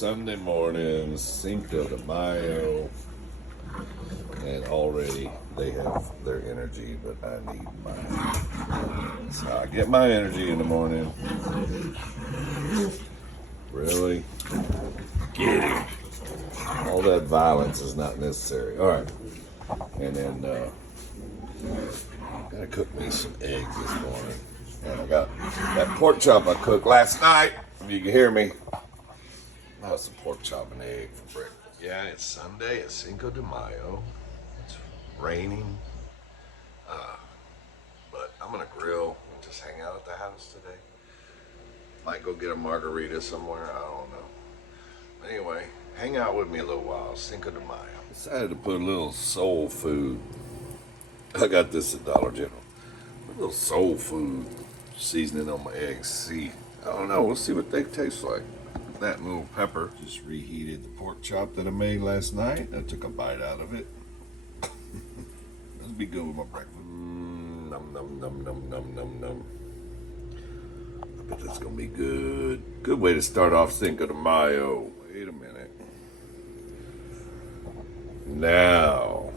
Sunday morning, Cinco de Mayo, and already they have their energy, but I need mine. So I get my energy in the morning. Really? Get it. All that violence is not necessary. All right. And then gotta cook me some eggs this morning. And I got that pork chop I cooked last night. If you can hear me. That was some pork chop and egg for breakfast. Yeah, it's Sunday. It's Cinco de Mayo. It's raining. But I'm gonna grill and just hang out at the house today. Might go get a margarita somewhere. I don't know. Anyway, hang out with me a little while. Cinco de Mayo. Decided to put a little soul food. I got this at Dollar General. A little soul food seasoning on my eggs. See, I don't know. We'll see what they taste like. That little pepper. Just reheated the pork chop that I made last night. I took a bite out of it. That'll be good with my breakfast. Num num num num num num num. I bet that's gonna be good. Good way to start off Cinco de Mayo. Wait a minute. Now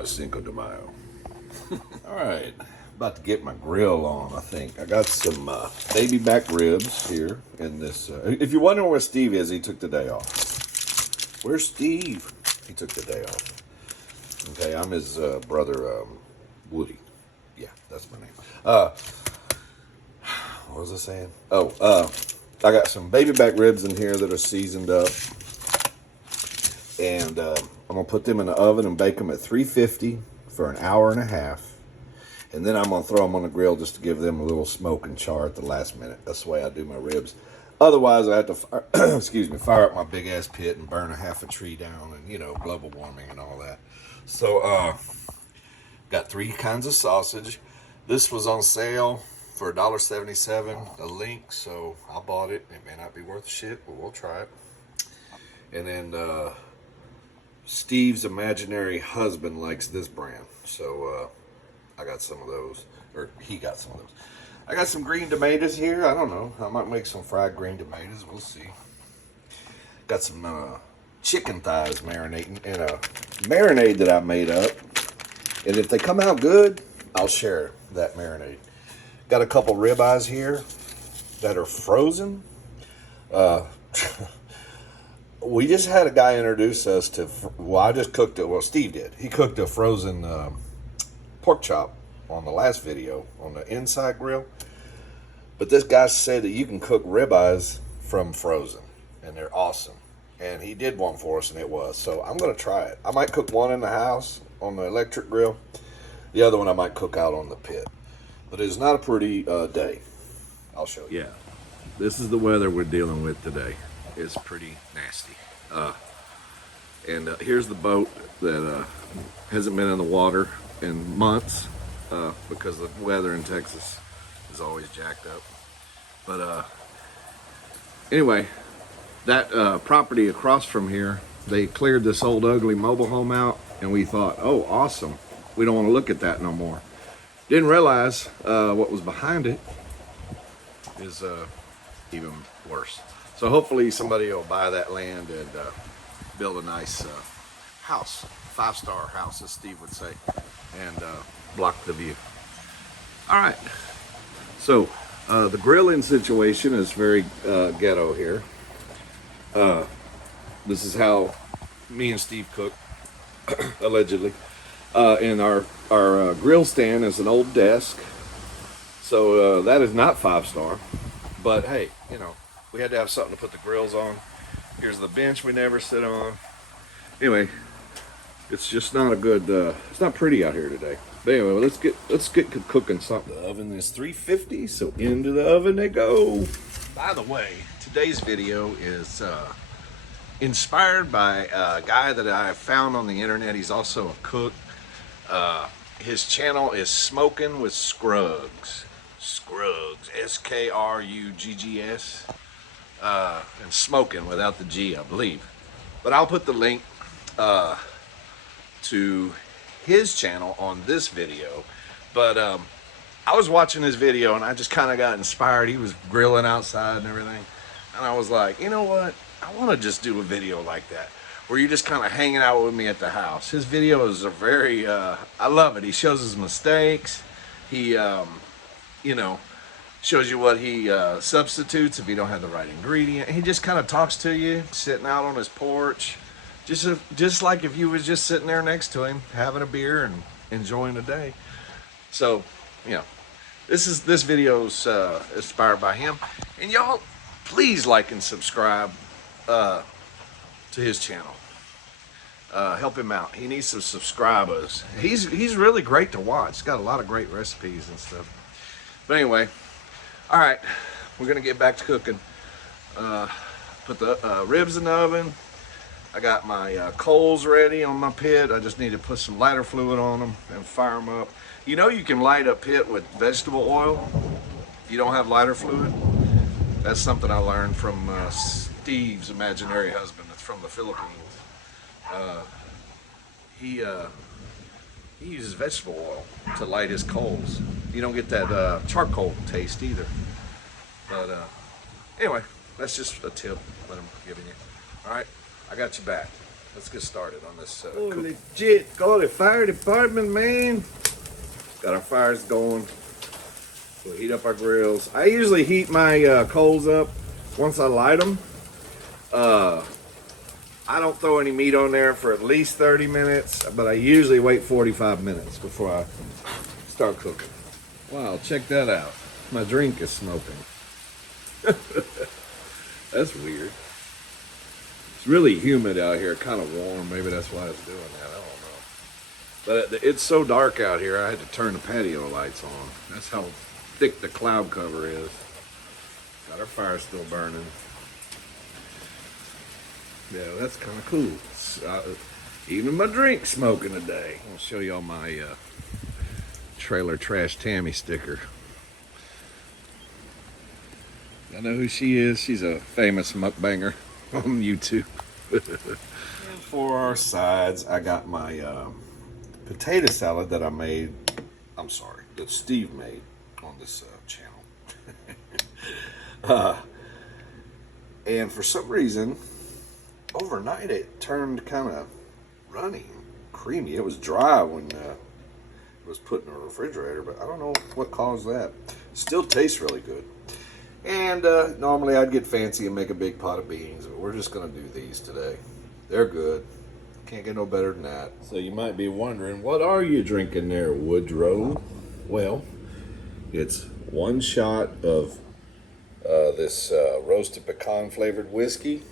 it's Cinco de Mayo. All right, about to get my grill on. I think I got some baby back ribs here in this. If you're wondering where Steve is, he took the day off. Where's Steve? He took the day off. Okay, I'm his brother, Woody. Yeah, that's my name. What was I saying? Oh, I got some baby back ribs in here that are seasoned up, and I'm gonna put them in the oven and bake them at 350 for an hour and a half. And then I'm going to throw them on the grill just to give them a little smoke and char at the last minute. That's the way I do my ribs. Otherwise, I have to fire up my big-ass pit and burn a half a tree down and, global warming and all that. So, got 3 kinds of sausage. This was on sale for $1.77 a link, so I bought it. It may not be worth shit, but we'll try it. And then Steve's imaginary husband likes this brand, so I got some of those, or he got some of those. I got some green tomatoes here. I don't know. I might make some fried green tomatoes. We'll see. Got some chicken thighs marinating in a marinade that I made up. And if they come out good, I'll share that marinade. Got a couple ribeyes here that are frozen. We just had a guy introduce us to, I just cooked it. Well, Steve did. He cooked a frozen pork chop on the last video on the inside grill. But this guy said that you can cook ribeyes from frozen, and they're awesome. And he did one for us, and it was. So I'm going to try it. I might cook one in the house on the electric grill. The other one I might cook out on the pit. But it's not a pretty day. I'll show you. Yeah, this is the weather we're dealing with today. It's pretty nasty. And here's the boat that hasn't been in the water in months because the weather in Texas is always jacked up. But anyway, that property across from here, they cleared this old ugly mobile home out, and we thought, oh, awesome. We don't want to look at that no more. Didn't realize what was behind it is even worse. So hopefully somebody will buy that land and build a nice house, 5-star house, as Steve would say, and block the view. All right. So the grilling situation is very ghetto here. This is how me and Steve cook, allegedly. And our grill stand is an old desk, so that is not 5-star. But hey, we had to have something to put the grills on. Here's the bench we never sit on. Anyway, it's just not a good. It's not pretty out here today. But anyway, let's get cooking something. The oven is 350, so into the oven they go. By the way, today's video is inspired by a guy that I found on the internet. He's also a cook. His channel is Smoking with Scruggs. Scruggs, S-K-R-U-G-G-S. And smoking without the G, I believe. But I'll put the link to his channel on this video. But I was watching his video and I just kind of got inspired. He was grilling outside and everything. And I was like, you know what? I want to just do a video like that where you're just kind of hanging out with me at the house. His videos are very, I love it. He shows his mistakes. He, you know, shows you what he substitutes if you don't have the right ingredient. He just kind of talks to you, sitting out on his porch. Just like if you was just sitting there next to him, having a beer and enjoying the day. So, you know, this video's inspired by him. And y'all, please like and subscribe to his channel. Help him out. He needs some subscribers. He's really great to watch. He's got a lot of great recipes and stuff. But anyway, all right, we're gonna get back to cooking. Put the ribs in the oven. I got my coals ready on my pit. I just need to put some lighter fluid on them and fire them up. You know you can light a pit with vegetable oil if you don't have lighter fluid. That's something I learned from Steve's imaginary husband. That's from the Philippines. He uses vegetable oil to light his coals. You don't get that charcoal taste either. But anyway, that's just a tip that I'm giving you. All right, I got you back. Let's get started on this. Legit, call the fire department, man. Got our fires going. We'll heat up our grills. I usually heat my coals up once I light them. I don't throw any meat on there for at least 30 minutes, but I usually wait 45 minutes before I start cooking. Wow, check that out. My drink is smoking. That's weird. It's really humid out here, kind of warm. Maybe that's why it's doing that. I don't know. But it's so dark out here, I had to turn the patio lights on. That's how thick the cloud cover is. Got our fire still burning. Yeah, that's kind of cool. Even my drink smoking today. I'll show y'all my trailer trash Tammy sticker. I know who she is. She's a famous mukbanger on YouTube. And for our sides, I got my potato salad that I made. I'm sorry, that Steve made on this channel. And for some reason, overnight it turned kind of runny, creamy. It was dry when it was put in the refrigerator, but I don't know what caused that. Still tastes really good. And normally I'd get fancy and make a big pot of beans, but we're just going to do these today. They're good. Can't get no better than that. So you might be wondering, what are you drinking there, Woodrow? Well, it's one shot of this roasted pecan flavored whiskey,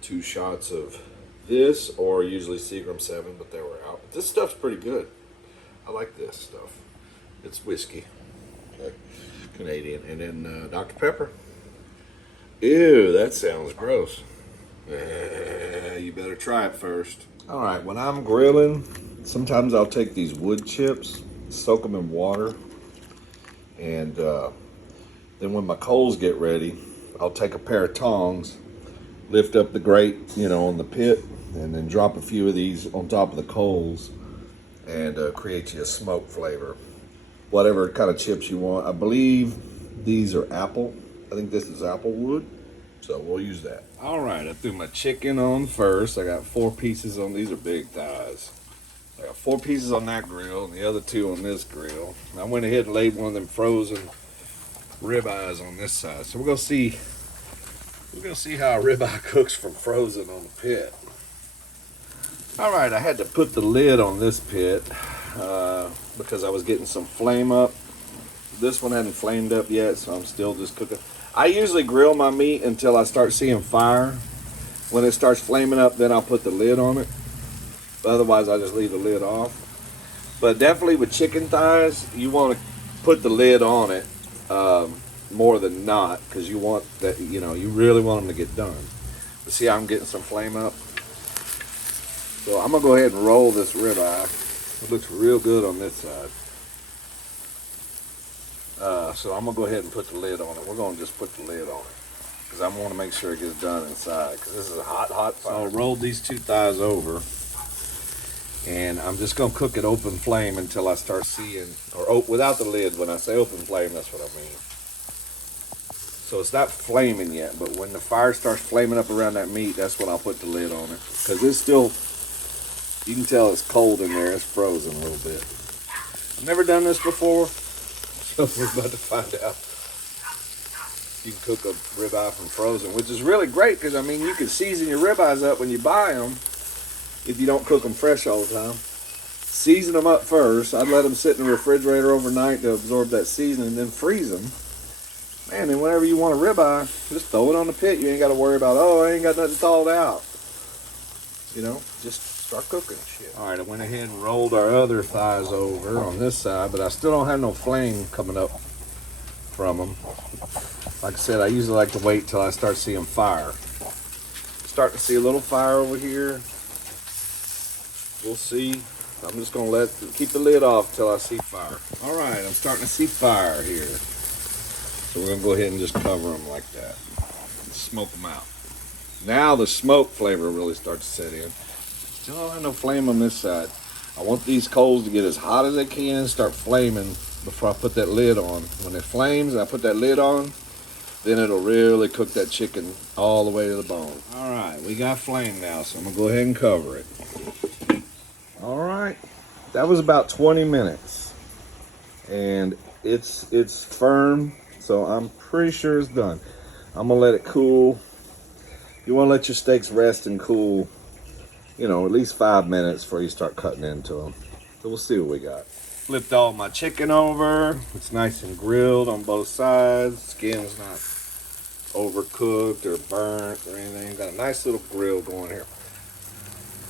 2 shots of this, or usually Seagram 7, but they were out. This stuff's pretty good. I like this stuff. It's whiskey. Okay. Canadian. And then Dr. Pepper. Ew, that sounds gross. You better try it first. All right, when I'm grilling, sometimes I'll take these wood chips, soak them in water, and then when my coals get ready, I'll take a pair of tongs, lift up the grate, you know, on the pit, and then drop a few of these on top of the coals and create you a smoke flavor. Whatever kind of chips you want. I believe these are apple. I think this is apple wood, so we'll use that. All right, I threw my chicken on first. I got 4 pieces on, these are big thighs. I got 4 pieces on that grill and the other 2 on this grill. I went ahead and laid one of them frozen ribeyes on this side. So we're gonna see how a ribeye cooks from frozen on the pit. All right, I had to put the lid on this pit because I was getting some flame up. This one hadn't flamed up yet, so I'm still just cooking. I usually grill my meat until I start seeing fire. When it starts flaming up, then I'll put the lid on it. But otherwise, I just leave the lid off. But definitely with chicken thighs, you want to put the lid on it more than not, because you want that, you know, you really want them to get done. But see how I'm getting some flame up? So I'm gonna go ahead and roll this ribeye. It looks real good on this side. So I'm gonna go ahead and put the lid on it. We're gonna just put the lid on it because I want to make sure it gets done inside, because this is a hot, hot fire. So I rolled these 2 thighs over, And I'm just gonna cook it open flame until I start seeing, or without the lid. When I say open flame, that's what I mean. So it's not flaming yet, but when the fire starts flaming up around that meat, that's when I'll put the lid on it. Because it's still, you can tell it's cold in there. It's frozen a little bit. I've never done this before, so we're about to find out. You can cook a ribeye from frozen, which is really great because, I mean, you can season your ribeyes up when you buy them if you don't cook them fresh all the time. Season them up first. I'd let them sit in the refrigerator overnight to absorb that seasoning and then freeze them. Man, and whenever you want a ribeye, just throw it on the pit. You ain't got to worry about, oh, I ain't got nothing thawed out. You know, just start cooking shit. All right, I went ahead and rolled our other thighs over on this side, but I still don't have no flame coming up from them. Like I said, I usually like to wait till I start seeing fire. Starting to see a little fire over here. We'll see. I'm just gonna keep the lid off till I see fire. All right, I'm starting to see fire here. So we're gonna go ahead and just cover them like that. Smoke them out. Now the smoke flavor really starts to set in. Still don't have no flame on this side. I want these coals to get as hot as they can, start flaming before I put that lid on. When it flames and I put that lid on, then it'll really cook that chicken all the way to the bone. All right, we got flame now, so I'm gonna go ahead and cover it. All right, that was about 20 minutes. And it's firm. So I'm pretty sure it's done. I'm gonna let it cool. You wanna let your steaks rest and cool, you know, at least 5 minutes before you start cutting into them. So we'll see what we got. Flipped all my chicken over. It's nice and grilled on both sides. Skin's not overcooked or burnt or anything. Got a nice little grill going here.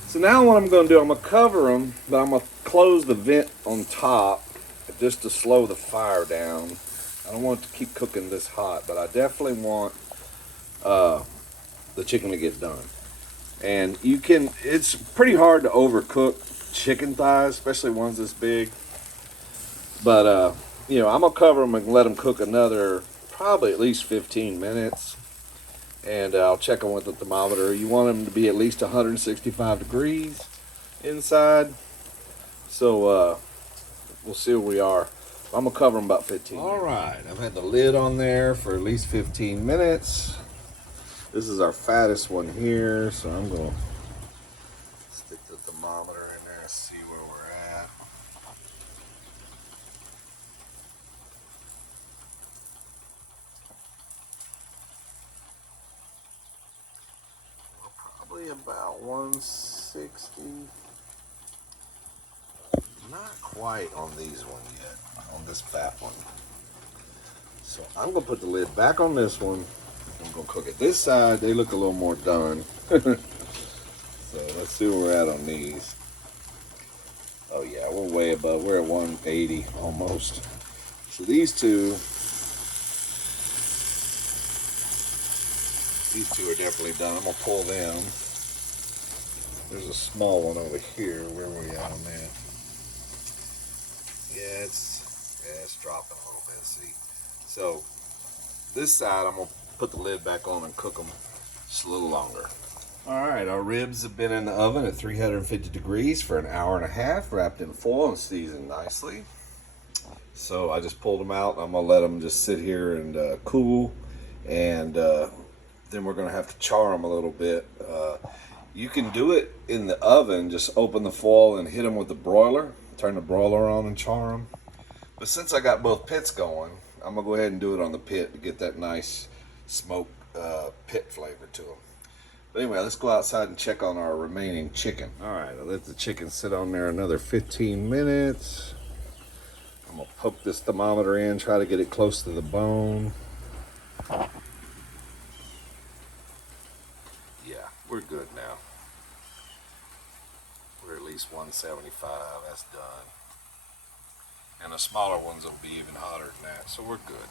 So now what I'm gonna do, I'm gonna cover them, but I'm gonna close the vent on top just to slow the fire down. I don't want it to keep cooking this hot, but I definitely want the chicken to get done. And it's pretty hard to overcook chicken thighs, especially ones this big. But, you know, I'm going to cover them and let them cook another probably at least 15 minutes. And I'll check them with the thermometer. You want them to be at least 165 degrees inside. So we'll see where we are. I'm gonna cover them about 15 minutes. All right, I've had the lid on there for at least 15 minutes. This is our fattest one here, so I'm gonna stick the thermometer in there and see where we're at. We're probably about 160. Not quite on these ones yet, on this fat one. So I'm gonna put the lid back on this one. I'm gonna cook it. This side, they look a little more done. So let's see where we're at on these. Oh yeah, we're way above. We're at 180 almost. So these two are definitely done. I'm gonna pull them. There's a small one over here. Where were we at on that? Yeah, it's dropping a little bit, see. So this side, I'm gonna put the lid back on and cook them just a little longer. All right, our ribs have been in the oven at 350 degrees for an hour and a half, wrapped in foil and seasoned nicely. So I just pulled them out. I'm gonna let them just sit here and cool, and then we're gonna have to char them a little bit. You can do it in the oven, just open the foil and hit them with the broiler. Turn the broiler on and char them. But since I got both pits going, I'm gonna go ahead and do it on the pit to get that nice smoke pit flavor to them. But anyway, let's go outside and check on our remaining chicken. All right, I'll let the chicken sit on there another 15 minutes. I'm gonna poke this thermometer in, try to get it close to the bone. Yeah, we're good now. We're at least 175, that's done. And the smaller ones will be even hotter than that, so we're good.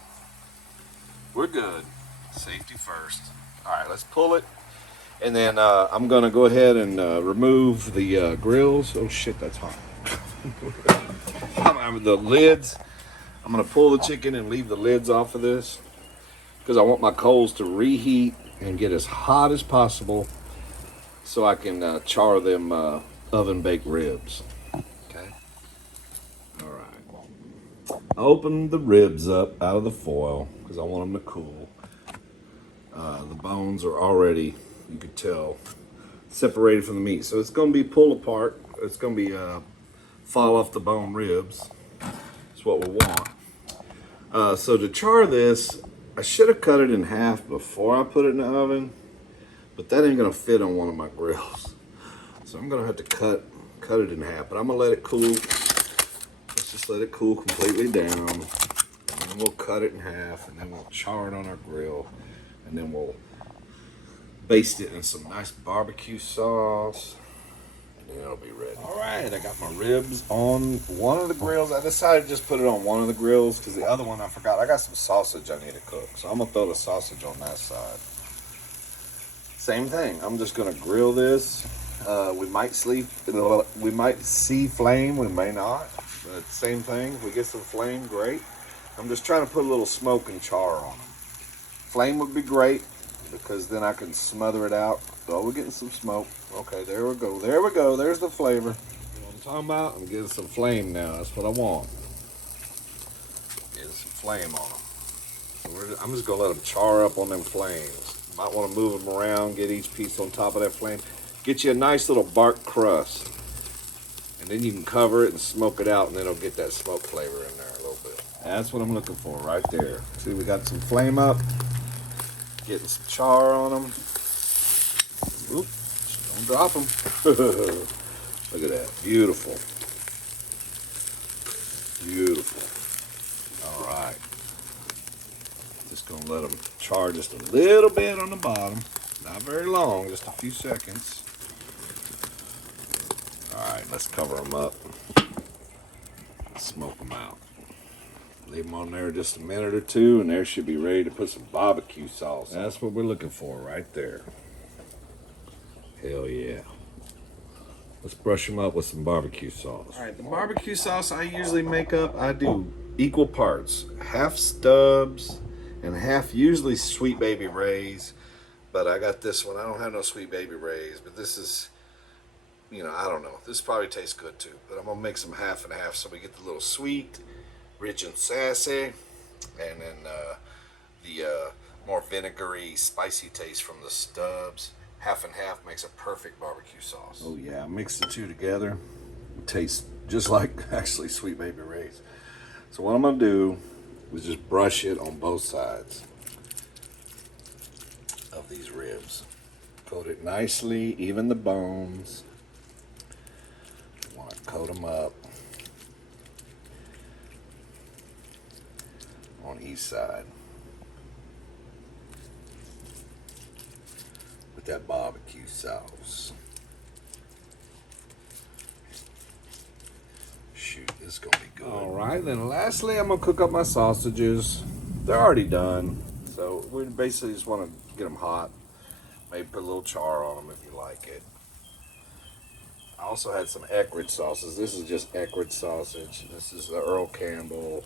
We're good. Safety first. All right, let's pull it. And then I'm gonna go ahead and remove the grills. Oh shit, that's hot. The lids. I'm gonna pull the chicken and leave the lids off of this because I want my coals to reheat and get as hot as possible so I can char them oven baked ribs. Okay. All right. I opened the ribs up out of the foil because I want them to cool. The bones are already, you could tell, separated from the meat. So it's going to be pulled apart. It's going to be fall off the bone ribs. That's what we want. So to char this, I should have cut it in half before I put it in the oven, but that ain't going to fit on one of my grills. So I'm going to have to cut it in half, but I'm going to let it cool. Let's just let it cool completely down. And then we'll cut it in half, and then we'll char it on our grill, and then we'll baste it in some nice barbecue sauce, and then it'll be ready. All right, I got my ribs on one of the grills. I decided to just put it on one of the grills because the other one I forgot. I got some sausage I need to cook, so I'm gonna throw the sausage on that side. Same thing. I'm just gonna grill this. We might see flame, we may not. But same thing. If we get some flame, great. I'm just trying to put a little smoke and char on them. Flame would be great because then I can smother it out. Oh, we're getting some smoke. Okay, there we go. There we go. There's the flavor. You know what I'm talking about? I'm getting some flame now. That's what I want. Getting some flame on them. So I'm just going to let them char up on them flames. Might want to move them around, get each piece on top of that flame. Get you a nice little bark crust. And then you can cover it and smoke it out, and then it'll get that smoke flavor in there a little bit. That's what I'm looking for right there. See, we got some flame up. Getting some char on them. Oop, don't drop them. Look at that, beautiful. Beautiful. All right. Just gonna let them char just a little bit on the bottom. Not very long, just a few seconds. All right, let's cover them up. Smoke them out. Leave them on there just a minute or two, and there should be ready to put some barbecue sauce. That's what we're looking for right there. Hell yeah. Let's brush them up with some barbecue sauce. All right, the barbecue sauce I usually make up, I do equal parts. Half Stubbs and half usually Sweet Baby Ray's. But I got this one. I don't have no Sweet Baby Ray's, but this is, you know, I don't know. This probably tastes good too. But I'm going to make some half and half so we get the little sweet, rich and sassy, and then the more vinegary, spicy taste from the Stubbs. Half and half makes a perfect barbecue sauce. Oh yeah, mix the two together. It tastes just like actually Sweet Baby Ray's. So what I'm gonna do is just brush it on both sides of these ribs. Coat it nicely, even the bones. Want to coat them up on each side with that barbecue sauce. Shoot, this is gonna be good. All right, then lastly, I'm gonna cook up my sausages. They're already done, so we basically just want to get them hot. Maybe put a little char on them if you like it. I also had some Eckrich sauces. This is just Eckrich sausage. This is the Earl Campbell.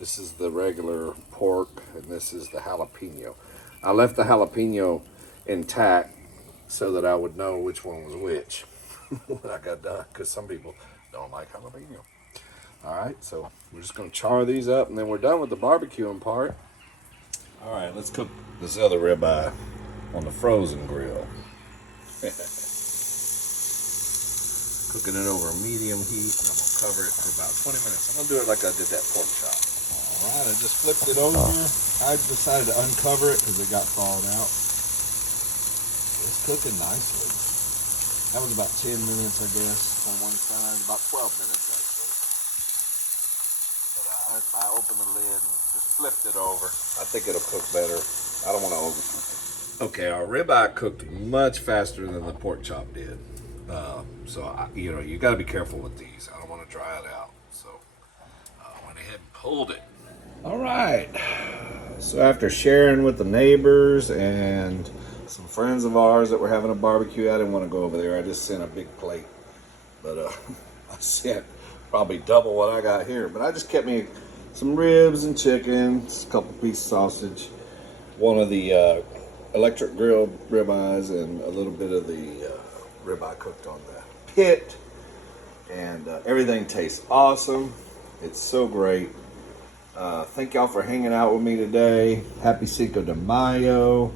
This is the regular pork, and this is the jalapeno. I left the jalapeno intact so that I would know which one was which when I got done, because some people don't like jalapeno. All right, so we're just going to char these up, and then we're done with the barbecuing part. All right, let's cook this other ribeye on the frozen grill. Cooking it over a medium heat, and I'm going to cover it for about 20 minutes. I'm going to do it like I did that pork chop. All right, I just flipped it over. I decided to uncover it because it got thawed out. It's cooking nicely. That was about 10 minutes, I guess, on one side. About 12 minutes, actually. But I opened the lid and just flipped it over. I think it'll cook better. I don't want to overcook it. Okay, our ribeye cooked much faster than the pork chop did. You know, you got to be careful with these. I don't want to dry it out. So I went ahead and pulled it. All right. So after sharing with the neighbors and some friends of ours that were having a barbecue, I didn't want to go over there. I just sent a big plate. But I sent probably double what I got here. But I just kept me some ribs and chicken, a couple pieces of sausage, one of the electric grill ribeyes, and a little bit of the ribeye cooked on the pit, and everything tastes awesome. It's so great. Thank y'all for hanging out with me today. Happy Cinco de Mayo.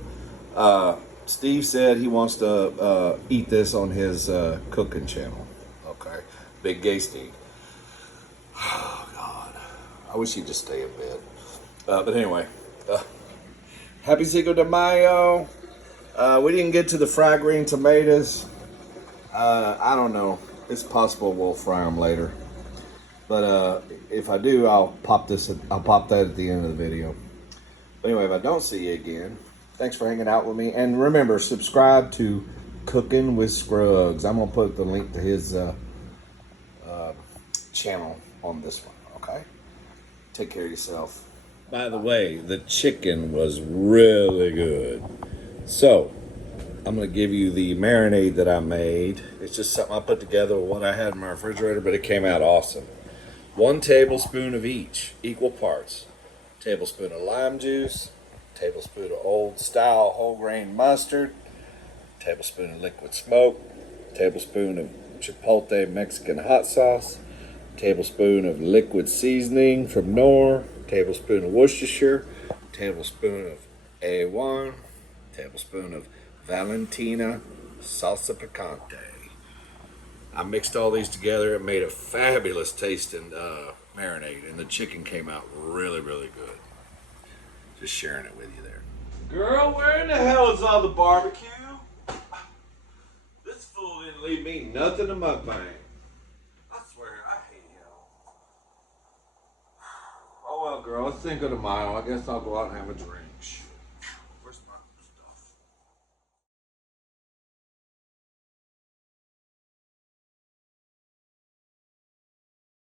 Steve said he wants to eat this on his cooking channel. Okay, Big Gay Steve. Oh God, I wish he'd just stay in bed. But anyway, happy Cinco de Mayo. We didn't get to the fried green tomatoes. I don't know. It's possible we'll fry them later. But if I do, I'll pop that at the end of the video. But anyway, if I don't see you again, thanks for hanging out with me. And remember, subscribe to Cooking with Scruggs. I'm going to put the link to his channel on this one, okay? Take care of yourself. By the way, the chicken was really good. So, I'm going to give you the marinade that I made. It's just something I put together with what I had in my refrigerator, but it came out awesome. 1 tablespoon of each, equal parts. Tablespoon of lime juice, tablespoon of old style whole grain mustard, tablespoon of liquid smoke, tablespoon of chipotle Mexican hot sauce, tablespoon of liquid seasoning from Knorr, tablespoon of Worcestershire, tablespoon of A1, tablespoon of Valentina salsa picante. I mixed all these together and made a fabulous tasting marinade, and the chicken came out really, really good. Just sharing it with you there. Girl, where in the hell is all the barbecue? This fool didn't leave me nothing to mukbang. I swear, I hate him. Oh well, girl, it's Cinco de Mayo. I guess I'll go out and have a drink.